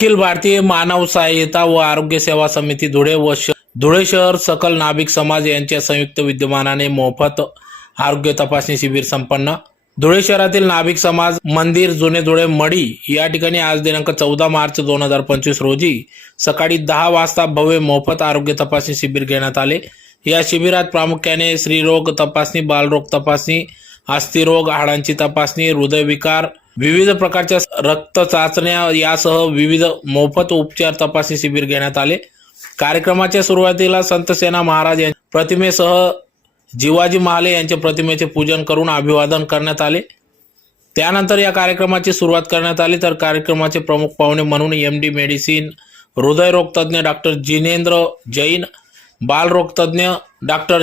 अखिल भारतीय मानव सहाय्यता व आरोग्य सेवा समिती धुळे व धुळे शहर सकल नाभिक समाज यांच्या संयुक्त विद्यमानाने मोफत आरोग्य तपासणी शिबिर संपन्न. धुळे शहरातील नाभिक समाज मंदिर जुने धुळे मडी या ठिकाणी आज दिनांक चौदा मार्च दोन हजार पंचवीस रोजी सकाळी दहा वाजता भव्य मोफत आरोग्य तपासणी शिबिर घेण्यात आले. या शिबिरात प्रामुख्याने स्त्रीरोग तपासणी बालरोग तपासणी अस्थिरोग हाडांची तपासणी हृदयविकार विविध प्रकारच्या रक्त चाचण्या यासह विविध मोफत उपचार तपासणी शिबिर घेण्यात आले. कार्यक्रमाच्या सुरुवातीला संत सेना महाराज यांच्या प्रतिमेसह जिवाजी महाले यांच्या प्रतिमेचे पूजन करून अभिवादन करण्यात आले. त्यानंतर या कार्यक्रमाची सुरुवात करण्यात आली. तर कार्यक्रमाचे प्रमुख पाहुणे म्हणून एम डी मेडिसिन हृदयरोग तज्ज्ञ डॉक्टर जिनेंद्र जैन बालरोग तज्ज्ञ डॉक्टर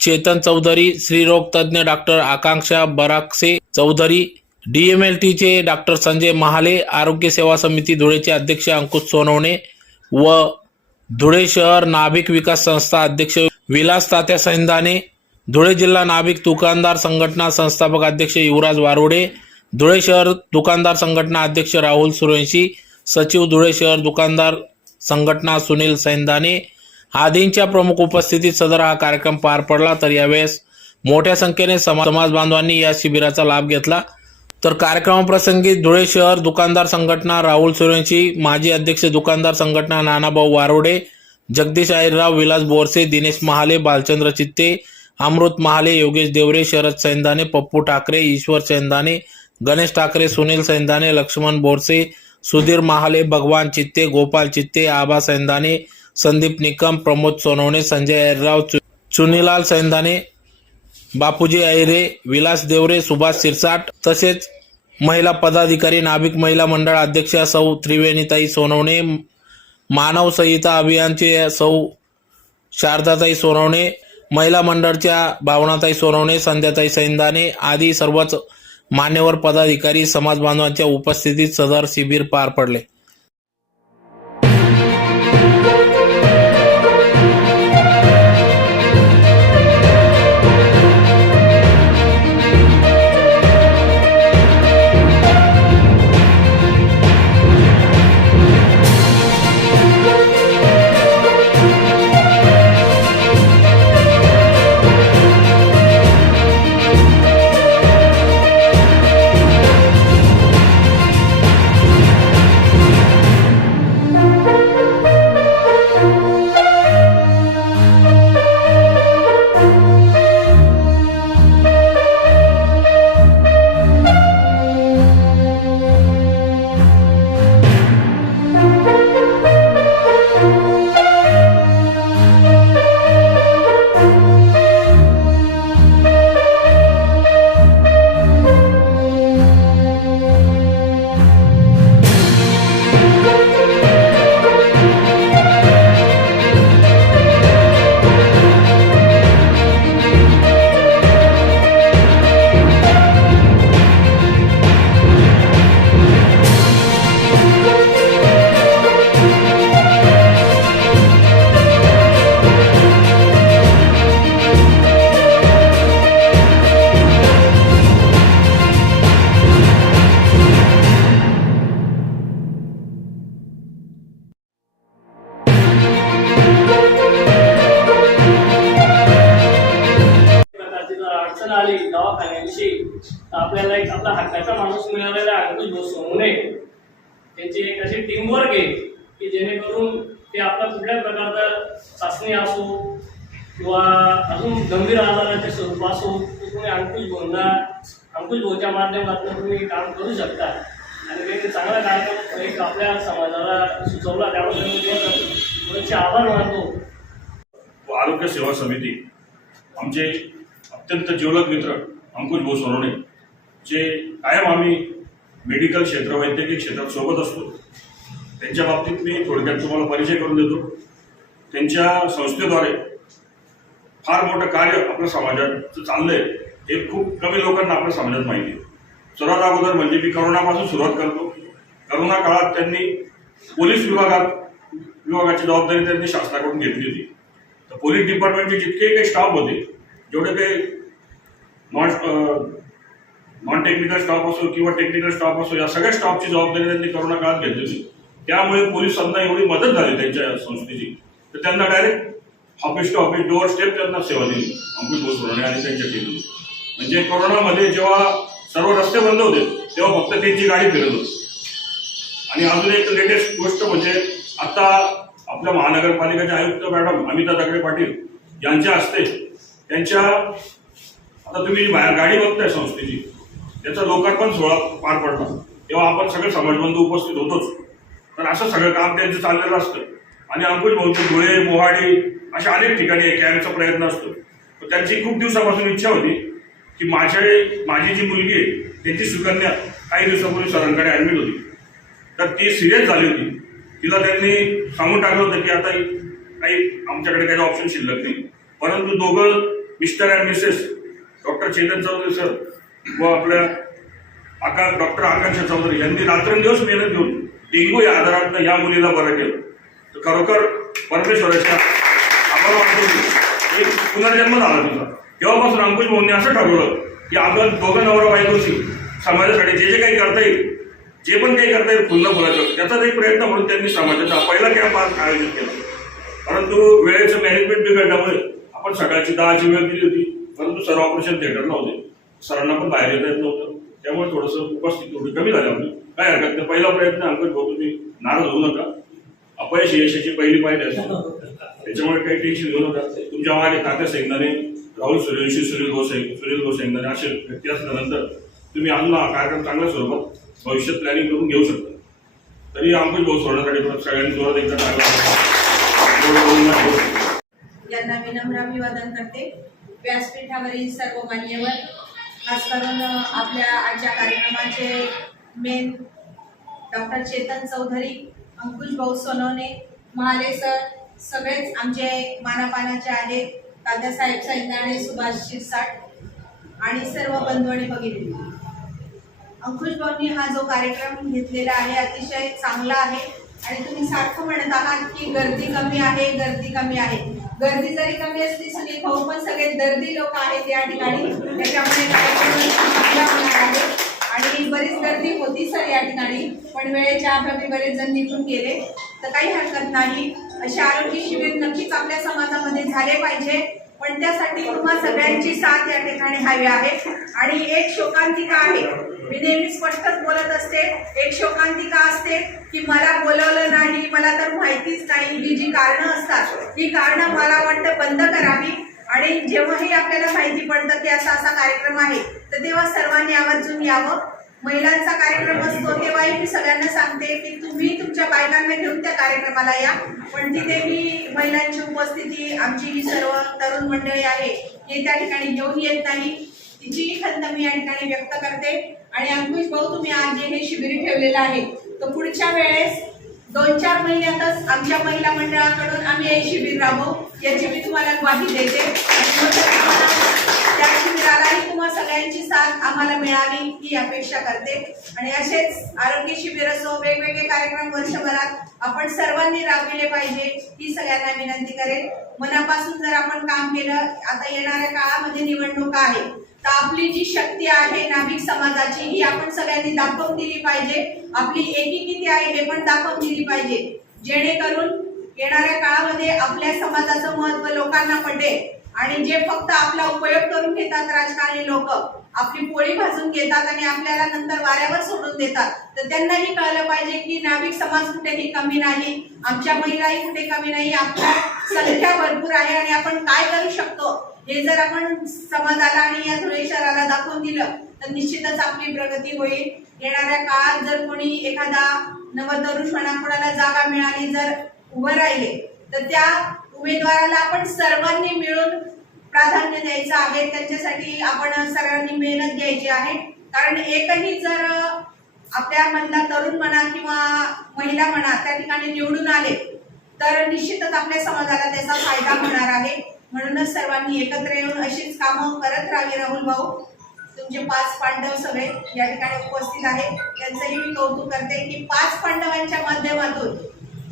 चेतन चौधरी स्त्रीरोग तज्ज्ञ डॉक्टर आकांक्षा बराकसे चौधरी डीएमएलटीचे डॉक्टर संजय महाले आरोग्य सेवा समिती धुळेचे अध्यक्ष अंकुश सोनवणे व धुळे शहर नाभिक विकास संस्था अध्यक्ष विलास तात्या सैंदाने धुळे जिल्हा नाभिक दुकानदार संघटना संस्थापक अध्यक्ष युवराज वारोडे धुळे शहर दुकानदार संघटना अध्यक्ष राहुल सुरवंशी सचिव धुळे शहर दुकानदार संघटना सुनील सैंदाने. आदींच्या प्रमुख उपस्थितीत सदर हा कार्यक्रम पार पडला तर यावेळेस मोठ्या संख्येने समाज बांधवांनी या शिबिराचा लाभ घेतला. तर कार्यक्रमाप्रसंगी धुळे शहर दुकानदार संघटना राहुल सूर्यवंशी माजी अध्यक्ष दुकानदार संघटना नानाभाऊ वारोडे जगदीश आईराव विलास बोरसे दिनेश महाले बालचंद्र चित्ते अमृत महाले योगेश देवरे शरद सैंदाने पप्पू ठाकरे ईश्वर सैंदाने गणेश ठाकरे सुनील सैंदाने लक्ष्मण बोरसे सुधीर महाले भगवान चित्ते गोपाल चित्ते आबा सैंदाने संदीप निकम प्रमोद सोनवणे संजय आहिरराव चु- चुनीलाल सैंदाने बापूजी अहिरे विलास देवरे सुभाष सिरसाट तसेच महिला पदाधिकारी नाभिक महिला मंडळ अध्यक्षा सौ त्रिवेणीताई सोनवणे मानव संहिता अभियानचे सौ शारदाताई सोनवणे महिला मंडळच्या भावनाताई सोनवणे संध्याताई सैंदाने आदी सर्वच मान्यवर पदाधिकारी समाज बांधवांच्या उपस्थितीत सदर शिबिर पार पडले. आली दवाखान्याविषयी तर आपल्याला एक आपला हक्काचा माणूस मिळालेला आहे अंकुश सोमने त्यांची एक अशी टीमवर्क आहे की जेणेकरून ते आपला कुठल्या प्रकारचा चाचणी असो किंवा अजून गंभीर आजाराचे स्वरूप असो तुम्ही अंकुश भाऊंना अंकुश भाऊच्या माध्यमातून तुम्ही काम करू शकता. आणि त्यांनी चांगला कार्यक्रम एक आपल्या समाजाला सुचवला त्याबद्दल आभार मानतो. आरोग्य सेवा समिती आमचे अत्यंत जिवलग मित्र अंकुश भाऊ सोनवणे जे कायम आम्ही मेडिकल क्षेत्र वैद्यकीय क्षेत्रात सोबत असतो. त्यांच्या बाबतीत मी थोडक्यात तुम्हाला परिचय करून देतो. त्यांच्या संस्थेद्वारे फार मोठं कार्य आपल्या समाजात चाललंय हे खूप कमी लोकांना आपल्या समाजात माहिती आहे. सर्वात अगोदर म्हणजे मी करोनापासून सुरुवात करतो. करोना काळात त्यांनी पोलीस विभागात विभागाची जबाबदारी त्यांनी शासनाकडून घेतली होती. तर पोलीस डिपार्टमेंटचे जितके काही स्टाफ होते जेवढे काही नॉन नॉन टेक्निकल स्टॉप असो किंवा टेक्निकल स्टॉप असो या सगळ्या स्टॉपची जबाबदारी त्यांनी करोना काळात घेतली होती. त्यामुळे पोलिसांना एवढी मदत झाली त्यांच्या संस्थेची. तर त्यांना direct office to office door step त्यांना सेवा दिली अंकुश बोसवणे आणि त्यांच्या टीमने म्हणजे कोरोनामध्ये जेव्हा सर्व रस्ते बंद होते तेव्हा फक्त त्यांची गाडी फिरत होती. आणि अजून एक लेटेस्ट गोष्ट म्हणजे आता आपल्या महानगरपालिकेचे आयुक्त मॅडम अमिता दगडे पाटील यांच्या हस्ते त्यांच्या आता तुम्ही जी बाहेर गाडी बघताय संस्थेची त्याचा लोकार्पण सोहळा पार पडला. तेव्हा आपण सगळे समाजबंधू उपस्थित होतोच. तर असं सगळं काम त्यांचं चाललेलं असतं. आणि अंकुश भाऊचे धुळे मोहाडी अशा अनेक ठिकाणी कॅम्पचा प्रयत्न असतो. तर त्यांची खूप दिवसापासून इच्छा होती की माझ्या माझी जी मुलगी आहे त्यांची सुकन्या काही दिवसापूर्वी सरांकडे ऍडमिट होती. तर ती सिरियस झाली होती. तिला त्यांनी सांगून टाकलं होतं की आता काही आमच्याकडे काही ऑप्शन शिल्लक नाही. परंतु दोघं mister and missus doctor Chetan Chaudhari sir व आपल्या आकाश डॉक्टर आकांक्षा चौधरी यांनी रात्रंदिवस मेहनत घेऊन डेंग्यू या आधारातनं या मुलीला बरं केलं. तर खरोखर परमेश्वराच्या आभार वाटतो एक पुनर्जन्म झाला तुझा. तेव्हापासून अंकुश भाऊंनी असं ठरवलं की आपण दोघं नवरा बायकोशी समाजासाठी जे जे काही करता येईल जे पण काही करता येईल फुलं बोलायचं. त्याचाच एक प्रयत्न म्हणून त्यांनी समाजाचा पहिला कॅम्प आज आयोजित केला. परंतु वेळेचं मॅनेजमेंट बिघडल्यामुळे आपण सकाळची दहाची वेळ दिली होती परंतु सर्व ऑपरेशन थिएटरला होते. सरांना पण बाहेर येता येत नव्हतं. त्यामुळे थोडंसं उपस्थित थोडी कमी झाली होती काय हरकत नाही. पहिला प्रयत्न अंकज भाऊ तुम्ही नाराज होऊ नका. अपयश यशाची पहिली पायरी असते. त्याच्यामुळे काही टेन्शन घेऊ नका. तुमच्या मागे तात्या सैंदाने राहुल सूर्यवंशी सुनील गोसाई सुनील गोसाईंदाने असे व्यक्ती असल्यानंतर तुम्ही अजून हा कार्यक्रम चांगल्या स्वरूपात भविष्यात प्लॅनिंग करून घेऊ शकता. तरी अंकुश भाऊ सोडण्यासाठी परत सगळ्यांनी जोरात एकदा टाळ्या यांना विनम्र अभिवादन करते व्यासपीठावरील सर्व मान्यवर खास करून आपल्या आजच्या कार्यक्रमाचे मेन डॉक्टर चेतन चौधरी अंकुश भाऊ सोनवणे महाले सर सगळेच आमचे मानापानाचे आहेत. दादासाहेब सैंदाणे सुभाष शिरसाट आणि सर्व बंधू आणि भगिनी. अंकुश भाऊंनी हा जो कार्यक्रम घेतलेला आहे अतिशय चांगला आहे. आणि तुम्ही सारखं म्हणत आहात की गर्दी कमी आहे गर्दी कमी आहे. गर्दी जरी कमी असली सुनील भाऊ पण सगळे दर्दी लोक आहेत या ठिकाणी. त्याच्यामुळे आहे. आणि बरीच गर्दी होती सर या ठिकाणी. पण वेळेच्या अभावी बरेच जण निघून गेले. तर काही हरकत नाही. असे आरोग्य शिबिर नक्कीच आपल्या समाजामध्ये झाले पाहिजे. पण त्यासाठी तुम्हा सगळ्यांची साथ या ठिकाणी हवी आहे. आणि एक शोकांतिका आहे. मी नेहमी स्पष्टच बोलत असते. एक शोकांतिका असते की मला बोलवलं नाही मला तर माहितीच नाही ही जी कारणं असतात. ही कारणं मला वाटतं बंद करावी. आणि जेव्हाही आपल्याला माहिती पडतं की असा असा कार्यक्रम आहे तर तेव्हा सर्वांनी आवर्जून यावं. महिलांचा कार्यक्रम असतो तेव्हाही मी सगळ्यांना सांगते की तुम्ही तुमच्या बायकांना घेऊन त्या कार्यक्रमाला या. पण तिथे मी महिलांची उपस्थिती आमची ही सर्व तरुण मंडळी आहे हे त्या ठिकाणी घेऊन येत नाही. तिचीही खंत मी या ठिकाणी व्यक्त करते. आणि अंकुश भाऊ तुम्ही आज जे हे शिबिर ठेवलेलं आहे तर पुढच्या वेळेस दोन चार महिन्यातच आमच्या महिला मंडळाकडून आम्ही हे शिबिर राबवू याची मी तुम्हाला ग्वाही देते. त्या शिबिरालाही तुम्हा सगळ्यांची साथ आम्हाला मिळावी ही अपेक्षा करते. आणि असेच आरोग्य शिबिर असो वेगवेगळे कार्यक्रम वर्षभरात आपण सर्वांनी राबविले पाहिजे ही सगळ्यांना विनंती करेल मनापासून जर आपण काम केलं आता येणाऱ्या काळामध्ये निवडणुका आहे तर आपली जी शक्ती आहे नाभिक समाजाची ही आपण सगळ्यांनी दाखवून दिली पाहिजे. आपली एकी किती आहे हे पण दाखवून दिली पाहिजे. जेणेकरून येणाऱ्या काळामध्ये आपल्या समाजाचं महत्त्व लोकांना पटेल. आणि जे फक्त आपला उपयोग करून घेतात राजकारणी लोक आपली पोळी भाजून घेतात आणि आपल्याला नंतर वाऱ्यावर सोडून देतात तर त्यांनाही कळलं पाहिजे की नाभिक समाज कुठेही कमी नाही आमच्या महिलाही कुठे कमी नाही आपल्या संख्या भरपूर आहे आणि आपण काय करू शकतो? हे जर आपण समाजाला आणि या धुळे शहराला दाखवून दिलं तर निश्चितच आपली प्रगती होईल. येणाऱ्या काळात जर कोणी एखादा नवतरुष म्हणा कोणाला जागा मिळाली जर उभं राहिले तर त्या उमेदवाराला आपण सर्वांनी मिळून प्राधान्य द्यायचं आहे. त्यांच्यासाठी आपण सर्वांनी मेहनत घ्यायची आहे. कारण एकही जर आपल्या मधला तरुण म्हणा किंवा महिला म्हणा त्या ठिकाणी निवडून आले तर निश्चितच आपल्या समाजाला त्याचा फायदा होणार आहे. म्हणूनच सर्वांनी एकत्र येऊन अशीच कामं करत राहावी राहुल भाऊ. तुमचे पाच पांडव सगळे या ठिकाणी उपस्थित आहेत त्यांचंही मी कौतुक करते की पाच पांडवांच्या माध्यमातून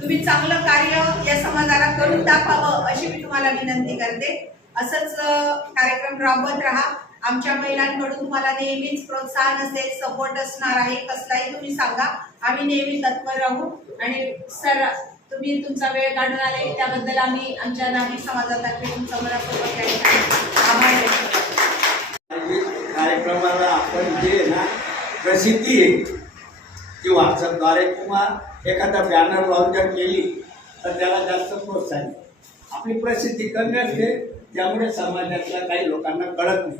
तुम्ही चांगलं कार्य या समाजाला करून दाखवावं अशी मी तुम्हाला विनंती करते. असंच कार्यक्रम राबवत राहा. आमच्या महिलांकडून तुम्हाला नेहमीच प्रोत्साहन असेल सपोर्ट असणार आहे कसलाही तुम्ही सांगा. आम्ही नेहमी तत्पर राहू आणि सर तुम्ही तुमचा वेळ काढून आले त्याबद्दल आम्ही आमच्या नागरिक समाजातर्फे तुमचा मनापूर्वक आभार कार्यक्रमाला आपण जे आहे ना प्रसिद्धी ती व्हॉट्सअपद्वारे किंवा एखादा बॅनर लावून जर केली तर त्याला जास्त प्रोत्साहन. आपली प्रसिद्धी कमी असते त्यामुळे समाजातल्या काही लोकांना कळत नाही.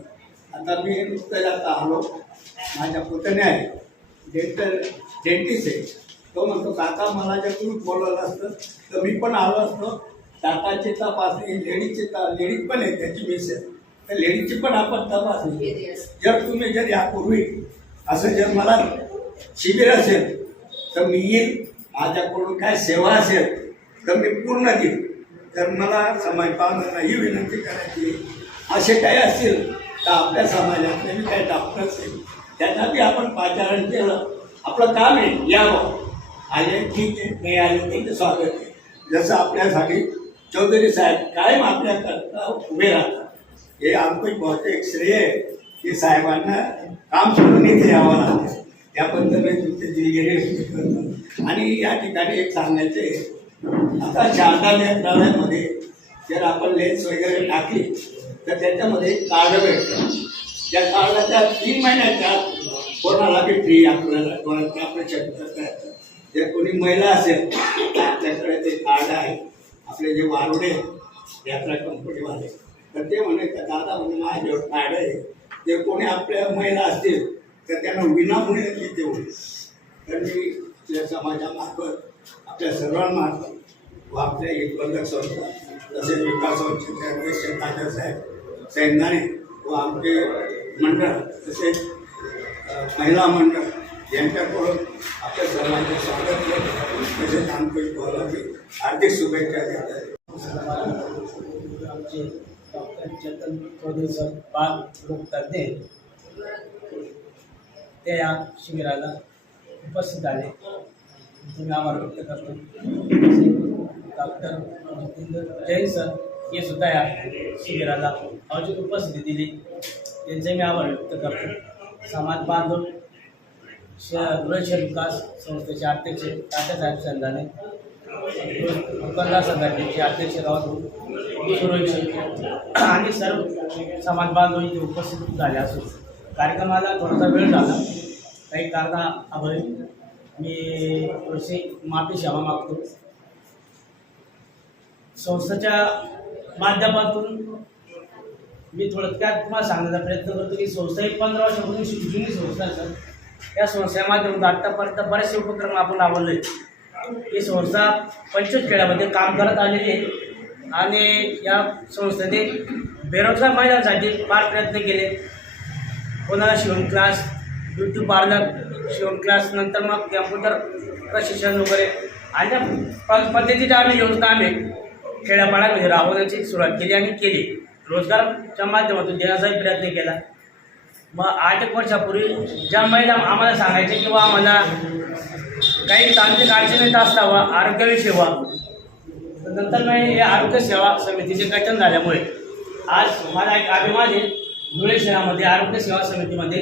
आता मी नुसतं जास्त आलो माझ्या पुतण्या आहे डेंटल डेंटिस्ट आहे तो म्हणतो काका मला जर तुम्ही बोलवलं असतं तर मी पण आलो असतो. दाताची तपासणी लेडीची ता लेडीज पण आहे त्याची मिसेस तर लेडीजची पण आपण तपासणी जर तुम्ही जर यापूर्वी असं जर मला शिबिर असेल तर मी येईल माझ्याकडून काय सेवा असेल तर मी पूर्ण देईन. तर मला समाज बांधवांना ही विनंती करायची असे काही असतील तर आपल्या समाजातले काही डॉक्टर असेल त्यांना बी आपण पाचारण केलं. आपलं काम आहे यावं. आले ठीक आहे नाही आले ठीक स्वागत आहे. जसं आपल्यासाठी चौधरी साहेब कायम आपल्याकरता उभे राहतात. हे आमचं बहुतेक श्रेय आहे की साहेबांना काम सोडून इथे यावं लागतं. त्याबद्दल मी तुमचे दिलगिरी करतो. आणि या ठिकाणी एक सांगायचे आता शारदा नेत्रालयामध्ये जर आपण लेन्स वगैरे टाकली तर त्याच्यामध्ये कार्ड भेटतं. त्या कार्डाच्या तीन महिन्याच्या कोणाला बी फ्री आपल्याला कोणाला ऑपरेशन करता येतं जर कोणी महिला असेल त्याच्याकडे ते कार्ड आहे. आपले जे वारुडे यात्रा कंपनीवाले तर ते म्हणे का दादा म्हणजे माझ्याजवळ कार्ड आहे. जे कोणी आपल्या महिला असतील तर त्यांना विनामूल्य ते होईल तर मी आपल्या समाजामार्फत आपल्या सर्वांमार्फत व आपल्या एकबंधक संस्था तसेच विकास संस्थेचे अध्यक्ष तात्यासाहेब सैंदाने व आमचे मंडळ तसेच महिला मंडळ यांच्याकडून आपल्या सर्वांचे स्वागत करतो तसेच आमचे बोलावे हार्दिक शुभेच्छा देत आमचे डॉक्टर जतन प्रोड्युसर बाल लोकतज्ञ ते या शिबिराला उपस्थित आले तुम्ही आभार व्यक्त करतो डॉक्टर जितेंद्र जैन सर हे सुद्धा या शिबिराला अवचित उपस्थिती दिली त्यांचे मी आभार व्यक्त करतो समाज बांधव श विकास संस्थेचे अध्यक्ष तात्यासाहेब संधाने दुकानदार संघटनेचे अध्यक्ष रावत सुरक्षित आणि सर्व समाज बांधव इथे उपस्थित झाले असून कार्यक्रमाला थोडासा वेळ झाला. काही कारणा अभावी मी थोडीशी माफी क्षमा मागतो. संस्थेच्या माध्यमातून मी थोडक्यात तुम्हाला सांगण्याचा प्रयत्न करतो की संस्था ही पंधरा वर्षापूर्वी जुनी संस्था आहे सर. या संस्थेच्या माध्यमातून आत्तापर्यंत बरेचसे उपक्रम आपण राबवले. ही संस्था पंचवीस खेळामध्ये काम करत आलेली आहे. आणि या संस्थेने बेरोजगार महिलांसाठी फार प्रयत्न केले. कोणाला शिवण क्लास ब्युटी पार्लर शिवण क्लास नंतर मग कॅम्प्युटर प्रशिक्षण वगैरे. अशा प- पद्धतीच्या आम्ही योजना आम्ही खेड्यापाड्यामध्ये राबवण्याची सुरुवात केली आणि केली. रोजगारच्या माध्यमातून देण्याचाही प्रयत्न केला. मग आठ एक वर्षापूर्वी ज्या महिला आम्हाला सांगायचे किंवा आम्हाला काही तांत्रिक अडचण येत असतावा आरोग्य सेवा. तर नंतर मी या आरोग्य सेवा समितीचे गठन झाल्यामुळे आज मला एक अभिमान आहे धुळे शहरामध्ये आरोग्य सेवा समितीमध्ये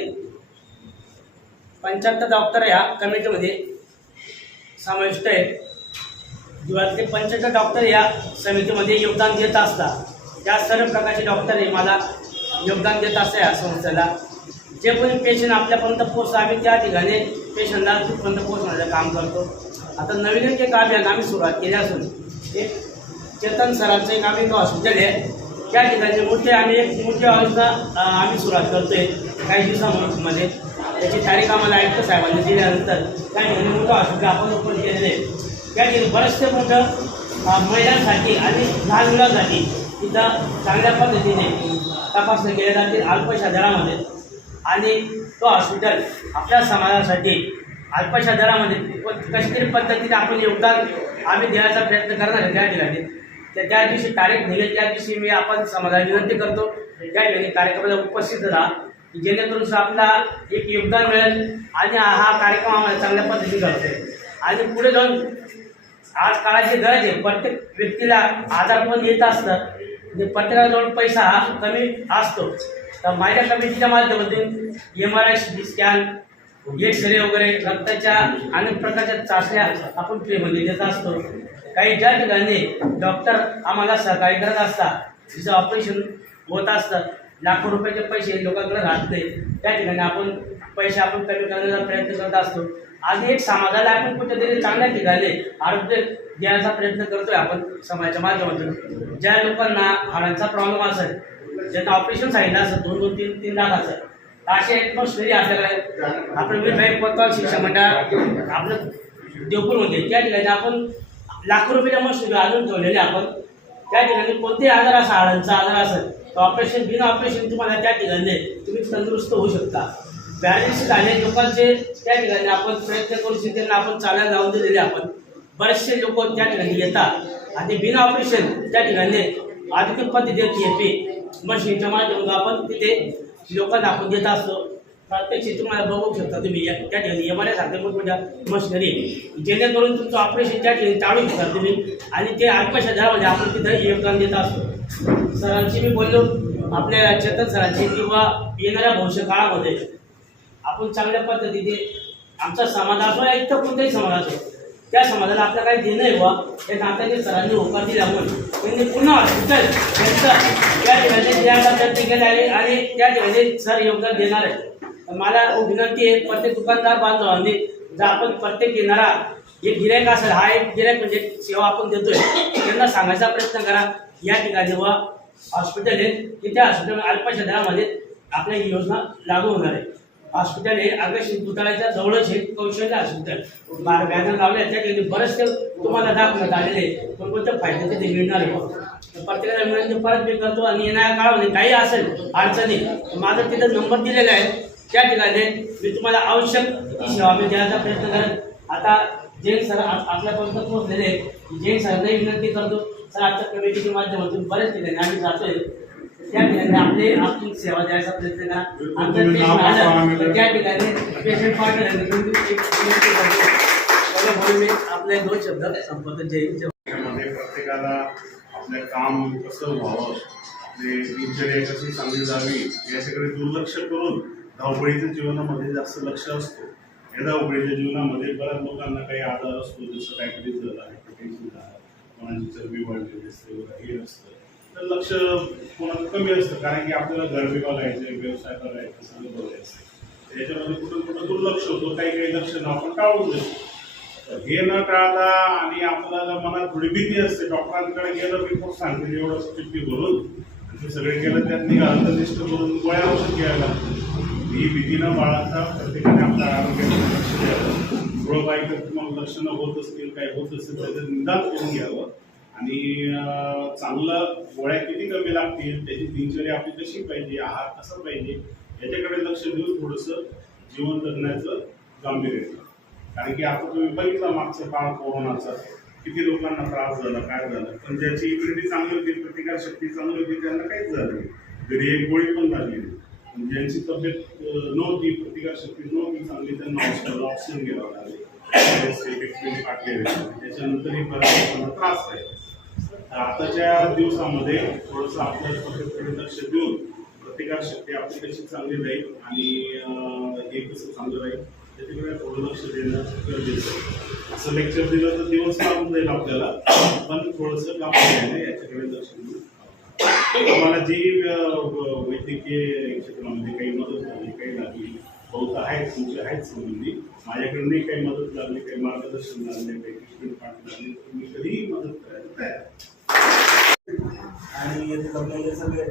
पंच्याहत्तर डॉक्टर ह्या कमिटीमध्ये समाविष्ट आहेत. दिवाळीतले पंच्याहत्तर डॉक्टर या समितीमध्ये योगदान देत असतात. त्या सर्व प्रकारचे डॉक्टर हे मला योगदान देत असतात या संस्थेला. जे कोणी पेशंट आपल्यापर्यंत पोहोचतो आम्ही त्या ठिकाणी पेशंटला तिथपर्यंत पोहोचण्याचं काम करतो. आता नवीन एक अभियान आम्ही सुरुवात केली असून एक चेतन सरांचं एक आम्ही हॉस्पिटल आहे. त्या ठिकाणी मोठे आम्ही एक मोठी योजना आम्ही सुरुवात करतोय काही दिवसामध्ये. त्याची तारीख आम्हाला आयुक्त साहेबांनी दिल्यानंतर काही म्हणजे मोठं हॉस्पिटल आपण ओपन केलेलं आहे. त्या ठिकाणी बरेचसे मोठं महिलांसाठी आणि लहान मुलांसाठी तिथं चांगल्या पद्धतीने तपासणी केल्या जातील अल्पशा दरामध्ये. आणि तो हॉस्पिटल आपल्या समाजासाठी अल्पशा दरामध्ये प- कशी तरी पद्धतीने आपण योगदान आम्ही देण्याचा प्रयत्न करणार आहे त्या ठिकाणी. तर त्या दिवशी तारीख निघेल त्या दिवशी मी आपण समाजाला विनंती करतो त्या ठिकाणी कार्यक्रमाला उपस्थित राहा जेणेकरून आपला एक योगदान मिळेल आणि हा हा कार्यक्रम आम्हाला चांगल्या पद्धतीने घडतोय आणि पुढे जाऊन आज काळाची गरज आहे प्रत्येक व्यक्तीला आजारपण येत असतं प्रत्येकाजवळ पैसा हा कमी असतो. तर माझ्या कमिटीच्या माध्यमातून M R I C T scan x ray वगैरे रक्ताच्या अनेक प्रकारच्या चाचण्या आपण फ्रीमध्ये देत असतो. काही ज्या ठिकाणी डॉक्टर आम्हाला सहकार्य करत असतात तिचं ऑपरेशन होत असतं लाखो रुपयाचे पैसे लोकांकडे राहत नाही त्या ठिकाणी आपण पैसे आपण कमी करण्याचा प्रयत्न करत असतो. आज एक समाजाला आपण कुठेतरी चांगल्या ठिकाणी आरोग्य देण्याचा प्रयत्न करतोय आपण समाजाच्या माध्यमातून. ज्या लोकांना हाडांचा प्रॉब्लेम असेल ज्यांना ऑपरेशन सांगितलं असं दोन दोन तीन तीन लाख असं असे एक मशिनरी आपल्याकडे आपलं विभाग कोतवाल शिक्षण मंडळ आपलं देवपूर होते त्या ठिकाणी आपण लाखो रुपयाच्या मशिनरी आणून ठेवलेले आपण. त्या ठिकाणी कोणतेही आजार असा हाडांचा आजार असेल तर ऑपरेशन बिना ऑपरेशन तुम्हाला त्या ठिकाणी तुम्ही तंदुरुस्त होऊ शकता. बॅलन्स झाले. लोकांचे त्या ठिकाणी आपण प्रयत्न करू शकतो त्यांना आपण चालायला लावून दिलेले आपण. बरेचसे लोक त्या ठिकाणी येतात. आणि बिना ऑपरेशन त्या ठिकाणी आधी पण तिथे येते मशीनच्या माध्यमातून आपण तिथे लोकांना आपण देत असतो. प्रत्यक्ष तुम्हाला बघू शकता तुम्ही. या- त्या ठिकाणी एम सारख्या मोठमोठ्या मशिनरी. जेणेकरून तुमचं ऑपरेशन त्या ठिकाणी टाळू शकता तुम्ही. आणि ते अल्पशा दरामध्ये आपण तिथं योगदान देत असतो. सरांशी मी बोललो. आपल्या चेतन सरांशी किंवा येणाऱ्या भविष्य काळामध्ये आपण चांगल्या पद्धतीने आमचा समाज असो या इतर कोणताही समाज असो त्या समाजाला आपलं काही देणं आहे बुवा. हे नाताच्या सरांनी होकार दिल्यामुळे त्यांनी पुन्हा हॉस्पिटल यांचं त्या ठिकाणी त्या प्रयत्न केला आले आणि त्या ठिकाणी सर योगदान देणार आहे तर मला विनंती आहे प्रत्येक दुकानदार बांधवांनी जर आपण प्रत्येक येणारा एक गिरायक असेल हा एक गिरायक म्हणजे सेवा आपण देतोय त्यांना सांगायचा प्रयत्न करा. या ठिकाणी व हॉस्पिटल आहे. की त्या हॉस्पिटल अल्पशा दरामध्ये आपल्या ही योजना लागू होणार आहे. हॉस्पिटल हे आकर्षित पुतळ्याच्या जवळच हे कौशल्य हॉस्पिटल. बॅनर लावले त्या ठिकाणी बरेचसे तुम्हाला दाखवण्यात आलेले आहे. पण कोणत्या फायदे ते मिळणार आहे प्रत्येकाला विनंती परत मी करतो आणि येणाऱ्या काळामध्ये काही असेल अडचणी माझा तिथं नंबर दिलेला आहे. त्या ठिकाणी मी तुम्हाला आवश्यक ती सेवा मी देण्याचा प्रयत्न करेन. आता जैन सर आपल्यापर्यंत पोहोचलेले जैन सरांनाही विनंती करतो. सर आजच्या कमिटीच्या माध्यमातून बरेच ठिकाणी आम्ही जातोय. त्या ठिकाणी आपले आपण सेवा द्यायचा प्रयत्न करा त्या ठिकाणी पेशंट पाठवलं म्हणून मी आपले दोन शब्द संपत जैनमध्ये प्रत्येकाला आपलं काम कसं व्हावं आपली दिनचर्या कशी चांगली जावी याच्याकडे दुर्लक्ष करून धावपळीच्या जीवनामध्ये जास्त लक्ष असतो. या धावपळीच्या जीवनामध्ये बऱ्याच लोकांना काही आजार असतो जसं डायबिटीज झालं हायपरटेन्शन झालं कोणाची चरबी वाढलेली असते वगैरे हे असतं. तर लक्ष कोणाचं कमी असतं कारण की आपल्याला गरबी बघायचं व्यवसाय करायचं सगळं बघायचं त्याच्यामध्ये कुठं कुठं दुर्लक्ष होतो काही काही लक्ष न आपण टाळून देतो. तर हे न टाळता आणि आपल्याला मनात थोडी भीती असते डॉक्टरांकडे गेलं रिपोर्ट सांगते एवढं चिठ्ठी भरून? आणि ते सगळे केलं त्यांनी अर्थनिष्ठ करून गोळ्या औषध घ्यायला ही भीती न बाळगता प्रत्येकाने आपल्या आरोग्याकडे लक्ष द्यावं. थोडं काही तर तुम्हाला लक्षणं होत असतील काही होत असेल त्याचं निदान करून घ्यावं. आणि चांगलं गोळ्या किती कमी लागतील त्याची दिनचर्या आपली कशी पाहिजे आहार कसा पाहिजे याच्याकडे लक्ष देऊन थोडंसं जीवन जगण्याचं गांभीर्य कारण की आता तुम्ही बघितलं मागचा काळ कोरोनाचा किती लोकांना त्रास झाला काय झालं पण ज्याची इम्युनिटी चांगली होती प्रतिकार शक्ती चांगली होती त्यांना काहीच झालं नाही. घरी एक गोळी पण लागली पण ज्यांची तब्येत नव्हती प्रतिकार शक्ती नव्हती चांगली त्यांना हॉस्पिटल ऑक्सिजन घ्यावं लागले. काढले त्याच्यानंतरही बऱ्याच लोकांना त्रास आहे. आताच्या दिवसामध्ये थोडंसं आपल्या तब्येतीकडे लक्ष देऊन प्रतिकार शक्ती आपली कशी चांगली राहील आणि हे कसं चांगलं राहील त्याच्याकडे थोडं लक्ष देणं गरजेचं आहे. असं लेक्चर दिलं तर दिवस लागून जाईल आपल्याला पण थोडंसं गांभीर्याने याच्याकडे लक्ष देऊन तुम्हाला जी वैद्यकीय क्षेत्रामध्ये काही मदत झाली काही लागली बहुत आहेत तुमचे आहेत संबंधी. माझ्याकडूनही काही मदत लागली काही मार्गदर्शन लागले काही ट्रीटमेंट पाठ लागली तर तुम्ही कधीही मदत करायला तयार आणि येथे जमलेले सगळे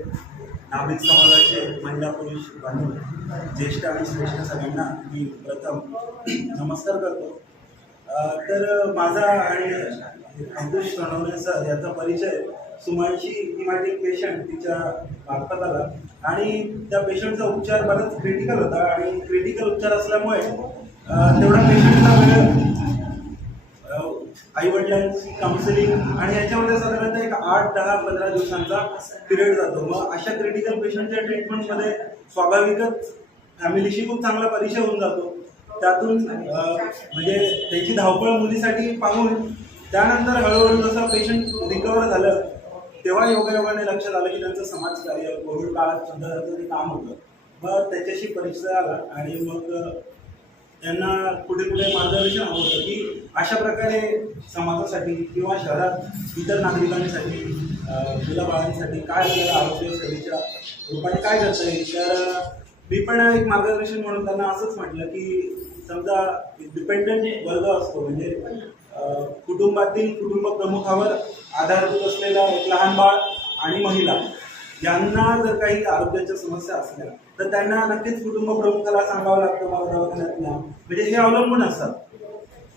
नागरिक समाजाचे महिला पुरुष बांधव ज्येष्ठ आणि श्रेष्ठ सगळ्यांना मी प्रथम नमस्कार करतो. तर माझा आणि अंकुश सर याचा परिचय सुमांशी हिमॅटिक पेशंट तिच्या भारतात आला आणि त्या पेशंटचा उपचार बराच क्रिटिकल होता आणि क्रिटिकल उपचार असल्यामुळे तेवढा पेशंटचा वेळ आई वडिलांची काउन्सिलिंग आणि याच्यामध्ये साधारणतः एक आठ दहा पंधरा दिवसांचा पिरियड जातो. मग अशा क्रिटिकल पेशंटच्या ट्रीटमेंटमध्ये स्वाभाविकच फॅमिलीशी खूप चांगला परिचय होऊन जातो. त्यातून म्हणजे त्याची धावपळ मुलीसाठी पाहून त्यानंतर हळूहळू जसं पेशंट रिकवर झालं तेव्हा योगायोगाने लक्षात आलं की त्यांचं समाजकार्य कोविड काळात सुद्धा त्यांचं ते काम होतं. मग त्याच्याशी परिचय आला आणि मग त्यांना कुठे कुठे मार्गदर्शन हवं होतं की अशा प्रकारे समाजासाठी किंवा शहरात इतर नागरिकांसाठी अ, मुलाबाळांसाठी काय केलं आरोग्य सेवेच्या रूपाने काय करता येईल? तर मी पण एक मार्गदर्शन म्हणून त्यांना असंच म्हटलं की समजा डिपेंडंट वर्ग असतो म्हणजे कुटुंबातील कुटुंब प्रमुखावर आधारभूत असलेला एक लहान बाळ आणि महिला यांना जर काही आरोग्याच्या समस्या असल्या तर त्यांना नक्कीच कुटुंब प्रमुखाला सांगावं लागतं मला दवाखान्यात म्हणजे हे अवलंबून असतात.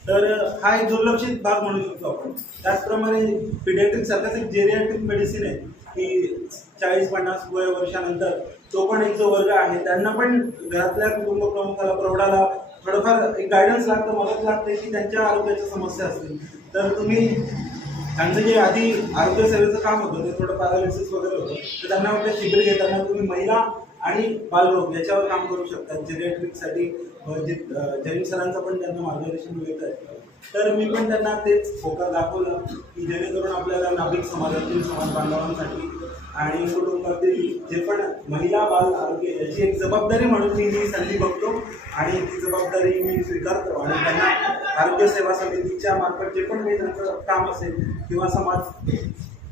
तर हा एक दुर्लक्षित भाग म्हणू शकतो आपण. त्याचप्रमाणे पिडेट्रिक सारखाच एक जेरियाट्रिक मेडिसिन आहे की चाळीस पन्नास वय वर्षानंतर तो पण एक जो वर्ग आहे त्यांना पण घरातल्या कुटुंब प्रमुखाला प्रौढाला थोडंफार एक गायडन्स लागतं मदत लागते की त्यांच्या आरोग्याच्या समस्या असतील. तर तुम्ही त्यांचं जे आधी आरोग्य सेवेचं काम होतं ते थोडं पॅरालिसिस वगैरे होतं तर त्यांना वाटतं शिबिर घेताना तुम्ही महिला आणि बालरोग याच्यावर काम करू शकता. जेरेट्रिकसाठी जे जैन सरांचं पण त्यांना मार्गदर्शन मिळत. आहे तर मी पण त्यांना तेच फोकस दाखवलं की जेणेकरून आपल्याला नागरिक समाजातील समाज बांधवांसाठी आणि कुटुंबातील जे पण महिला बाल आरोग्य याची एक जबाबदारी म्हणून मी ही संधी बघतो. आणि ती जबाबदारी मी स्वीकारतो. आणि त्यांना आरोग्य सेवा समितीच्या मार्फत जे पण काही त्यांचं काम असेल किंवा समाज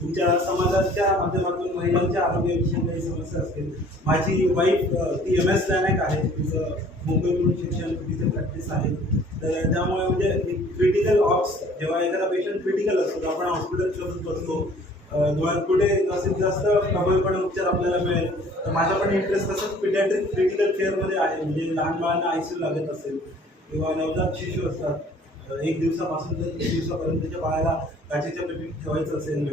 तुमच्या समाजाच्या माध्यमातून महिलांच्या आरोग्याविषयी काही समस्या असतील. माझी वाईफ ती एम एस लॅनेक आहे. तिचं मुंबईकडून शिक्षण तिथे प्रॅक्टिस आहे. तर त्यामुळे म्हणजे क्रिटिकल ऑप्स जेव्हा एखादा पेशंट क्रिटिकल असतो आपण हॉस्पिटल शोधत बसतो. डोळ्यांपुढे डोळ्यात पुढे जास्तीत जास्त प्रबळपणे उपचार आपल्याला मिळेल? तर माझा पण इंटरेस्ट तसंच पिडियाट्रिक क्रिटिकल केअरमध्ये आहे. म्हणजे लहान बाळांना आय सी लागत असेल किंवा नवजात शिशू असतात एक दिवसापासून तर तीन दिवसापर्यंतच्या बाळाला काचेच्या पेटीत ठेवायचं असेल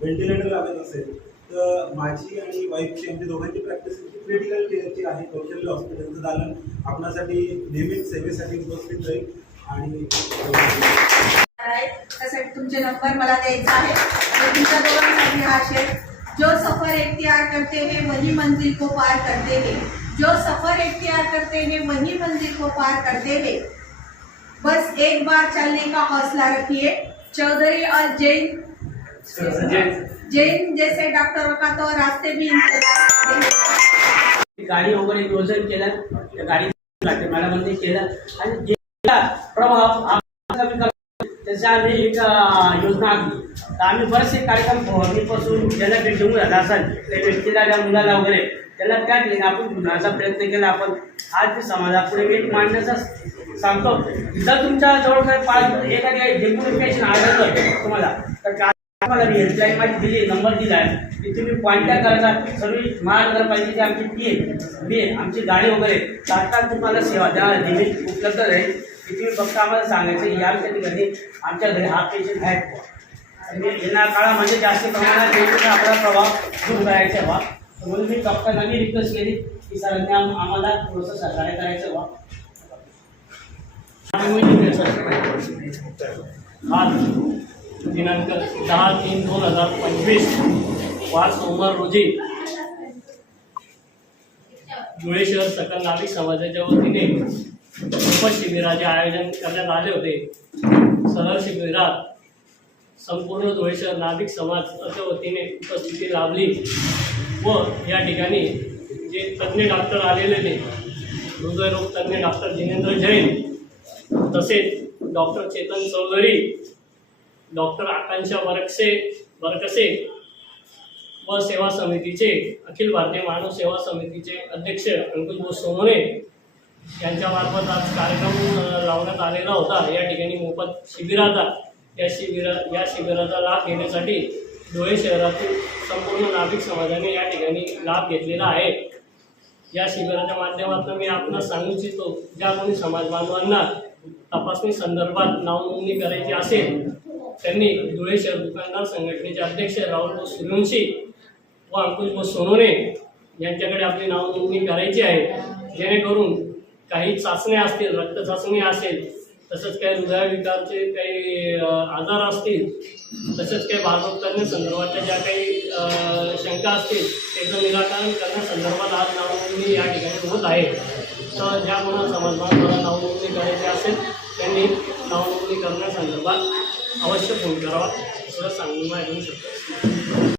व्हेंटिलेटर लागत असेल तर माझी आणि वाईफची आमची दोघांची प्रॅक्टिस क्रिटिकल केअरची आहे. कौशल्य हॉस्पिटलचं दालन आपणासाठी नेहमीच सेवेसाठी उपस्थित राहील. आणि त्यासाठी तुमचे नंबर मला द्यायचा आहे हा जो सफ़र इख्तियार करते हैं वही मंजिल को पार करते हैं जो सफ़र इख्तियार करते हैं वही मंजिल को पार करते हैं बस एक बार चलने का हौसला रखिए चौधरी और जैन जैन जैसे डॉक्टरों का तो रास्ते भी हैं गाडी वगैरे नियोजन केलं त्या गाडी मॅडमांनी केलं प्रभाव आम्हाला आम्ही एक योजना आखली. तर आम्ही बरेचसे कार्यक्रम फवारणीपासून ज्यांना भेट देऊन झाला असाल त्या व्यक्तीला त्या मुलाला वगैरे त्याला त्या ठिकाणी आपण गुन्हाचा प्रयत्न केला. आपण आज मी समाजापुढे मी एक मांडण्याचा सांगतो. जर तुमच्या जवळ पाच एखाद्या डेप्युटी पेशंट आढळलं तुम्हाला तर तुम्हाला मी हेल्पलाईन माझी दिली नंबर दिला आहे. की तुम्ही कॉन्टॅक्ट करायचा सर्व महानगरपालिकेची आमची टीम मी बी आमची गाडी वगैरे तात्काळ तुम्हाला सेवा द्या दिली उपलब्ध राहील. तुम्ही फक्त आम्हाला सांगायचं या आमच्या ठिकाणी आमच्या घरी हा पेशंट आहेत आणि येणाऱ्या काळामध्ये म्हणजे जास्त प्रमाणात वेगवेगळा आपला प्रभाव दूर करायचा व्हा म्हणून मी डॉक्टरांनी रिक्वेस्ट केली की सरांनी आम्हाला थोडंसं सहकार्य करायचं व्हा दिनांक दहा तीन दोन हजार पंचवीस पाच सोमवार रोजी धुळे शहर सकल नागरिक समाजाच्या वतीने मोफत शिबिराचे आयोजन करण्यात आले होते. सदर शिबिरात संपूर्ण धुळे शहर नागरिक समाजाच्या वतीने उपस्थिती लाभली व या ठिकाणी जे तज्ज्ञ डॉक्टर आलेले हृदयरोग तज्ज्ञ डॉक्टर जिनेंद्र जैन तसेच डॉक्टर चेतन चौधरी डॉक्टर आकांक्षा बरकसे बरकसे व सेवा समितीचे अखिल भारतीय मानव सेवा समितीचे अध्यक्ष अंकुश सोमने यांच्यामार्फत आज कार्यक्रम लावण्यात आलेला होता. या ठिकाणी मोफत शिबिराचा या शिबिरा या शिबिराचा लाभ घेण्यासाठी धुळे शहरातील संपूर्ण नागरिक समाजाने या ठिकाणी लाभ घेतलेला आहे. या शिबिराच्या माध्यमातून मी आपणास सांगू इच्छितो ज्या कोणी समाज बांधवांना तपासणी संदर्भात नावनोंदणी करायची असेल त्यांनी धुळे शहर दुकानदार संघटनेचे अध्यक्ष राहुल भाऊ सूर्यवंशी व अंकुश व सोनोने यांच्याकडे आपली नावनोंदणी करायची आहे. जेणेकरून काही चाचण्या असतील रक्त चाचणी असेल तसंच काही हृदयविकारचे काही आजार असतील तसेच काही बालरोग करण्यासंदर्भातल्या ज्या काही शंका असतील त्याचं निराकरण करण्यासंदर्भात आज नावनोंदणी या ठिकाणी होत आहे. तर ज्या कोणा समाजात नावनोंदणी करायची असेल त्यांनी नावनोंदणी करण्यासंदर्भात अवश्य फोन करावा. असं सांगून येऊ शकतो